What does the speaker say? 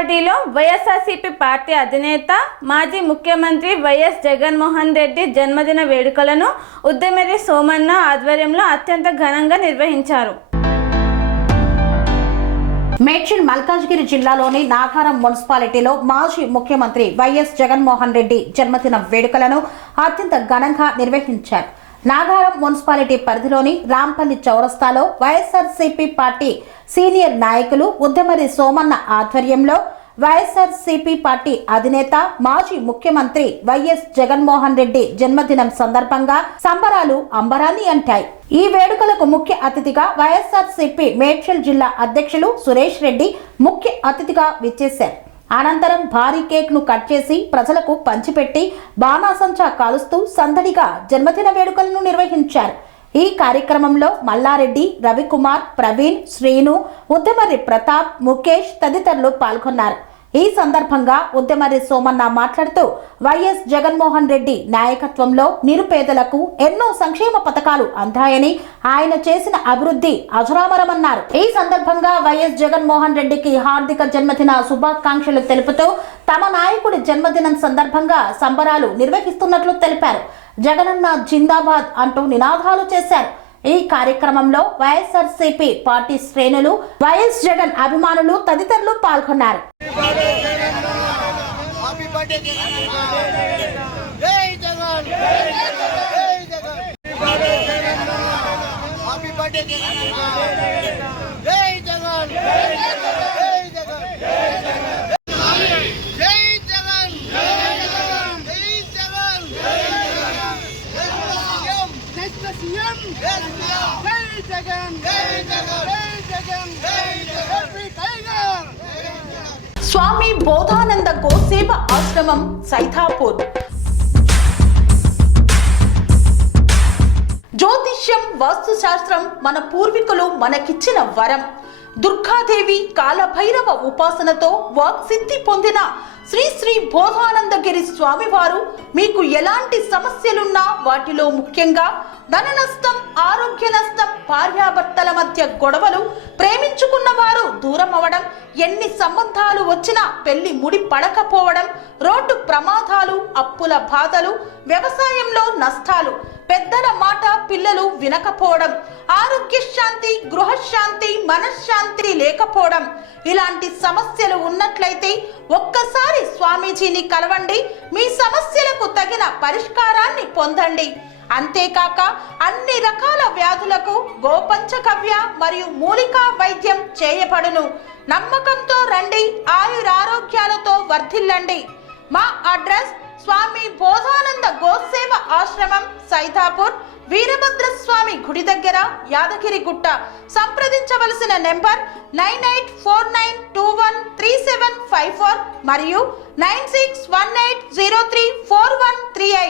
మున్సిపాలిటీలో వైఎస్ఆర్సీపీ పార్టీ అధినేత మాజీ ముఖ్యమంత్రి వైఎస్ జగన్మోహన్ రెడ్డి జన్మదిన వేడుకలను ఉద్దమరి సోమన్న ఆధ్వర్యంలో అత్యంత ఘనంగా నిర్వహించారు. మేడ్చల్ మల్కాజ్గిరి జిల్లాలోని నాగారం మున్సిపాలిటీలో మాజీ ముఖ్యమంత్రి వైఎస్ జగన్మోహన్ రెడ్డి జన్మదిన వేడుకలను అత్యంత ఘనంగా నిర్వహించారు. నాగారం మున్సిపాలిటీ పరిధిలోని రాంపల్లి చౌరస్తాలో వైఎస్ఆర్సీపీ పార్టీ సీనియర్ నాయకులు ఉద్దమరి సోమన్న ఆధ్వర్యంలో వైఎస్ఆర్సీపీ పార్టీ అధినేత మాజీ ముఖ్యమంత్రి వైఎస్ జగన్మోహన్ రెడ్డి జన్మదినం సందర్భంగా సంబరాలు అంబరాన్ని అంటాయి. ఈ వేడుకలకు ముఖ్య అతిథిగా వైఎస్ఆర్సీపీ మేడ్చల్ జిల్లా అధ్యక్షులు సురేష్ రెడ్డి ముఖ్య అతిథిగా విచ్చేశారు. అనంతరం భారీ కేక్ ను కట్ చేసి ప్రజలకు పంచిపెట్టి బాణాసంచా కాలుస్తూ సందడిగా జన్మదిన వేడుకలను నిర్వహించారు. ఈ కార్యక్రమంలో మల్లారెడ్డి, రవికుమార్, ప్రవీణ్, శ్రీను, ఉద్దమరి ప్రతాప్, ముఖేష్ తదితరులు పాల్గొన్నారు. ఈ సందర్భంగా ఉద్దమరి సోమన్న మాట్లాడుతూ వైఎస్ జగన్మోహన్ రెడ్డి నాయకత్వంలో నిరుపేదలకు ఎన్నో సంక్షేమ పథకాలు అందాయని, ఆయన చేసిన అభివృద్ధి అజరామరమన్నారు. ఈ సందర్భంగా వైఎస్ జగన్మోహన్ రెడ్డికి హార్దిక జన్మదిన శుభాకాంక్షలు తెలుపుతూ తమ నాయకుడి జన్మదినం సందర్భంగా సంబరాలు నిర్వహిస్తున్నట్లు తెలిపారు. జగనన్న జిందాబాద్ అంటూ నినాదాలు చేశారు. ఈ కార్యక్రమంలో వైఎస్ఆర్సీపీ పార్టీ శ్రేణులు, వైఎస్ జగన్ అభిమానులు తదితరులు పాల్గొన్నారు. స్వామి బోధానంద గోసేవ ఆశ్రమం సైథాపూర్. జ్యోతిష్యం, వాస్తుశాస్త్రం మన పూర్వీకులు మనకిచ్చిన వరం. దుర్గాదేవి, కాలభైరవ ఉపాసనతో వాక్సిద్ధి పొందిన శ్రీ శ్రీ బోధానందగిరి స్వామివారు మీకు ఎలాంటి సమస్యలున్నా, వాటిలో ముఖ్యంగా ధన నష్టం, ఆరోగ్య నష్టం, భార్యాభర్తల మధ్య గొడవలు, ప్రేమించుకున్న వారు దూరం అవడం, ఎన్ని సంబంధాలు వచ్చినా పెళ్లి ముడి పడకపోవడం, రోడ్డు ప్రమాదాలు, అప్పుల బాధలు, వ్యవసాయంలో నష్టాలు, పెద్దల మాట పిల్లలు వినకపోవడం, ఆరోగ్య శాంతి, గృహశాంతి, మనశ్శాంతి లేకపోవడం, ఇలాంటి సమస్యలు ఉన్నట్లయితే ఒక్కసారి స్వామీజీని కలవండి. మీ సమస్యలకు తగిన పరిష్కారాన్ని పొందండి. అంతేకాక అన్ని రకాల వ్యాధులకు గోపంచకవ్య మరియు మూలికా వైద్యం చేయబడును. నమ్మకంతో రండి, ఆయురారోగ్యాలతో వర్ధిల్లండి. మా అడ్రస్ స్వామి బోధానంద గోసేవ ఆశ్రమం, సైథాపూర్, వీరభద్రస్వామి గుడి దగ్గర, యాదగిరిగుట్ట. సంప్రదించవలసిన నెంబర్ 9849213754 మరియు 9618034138.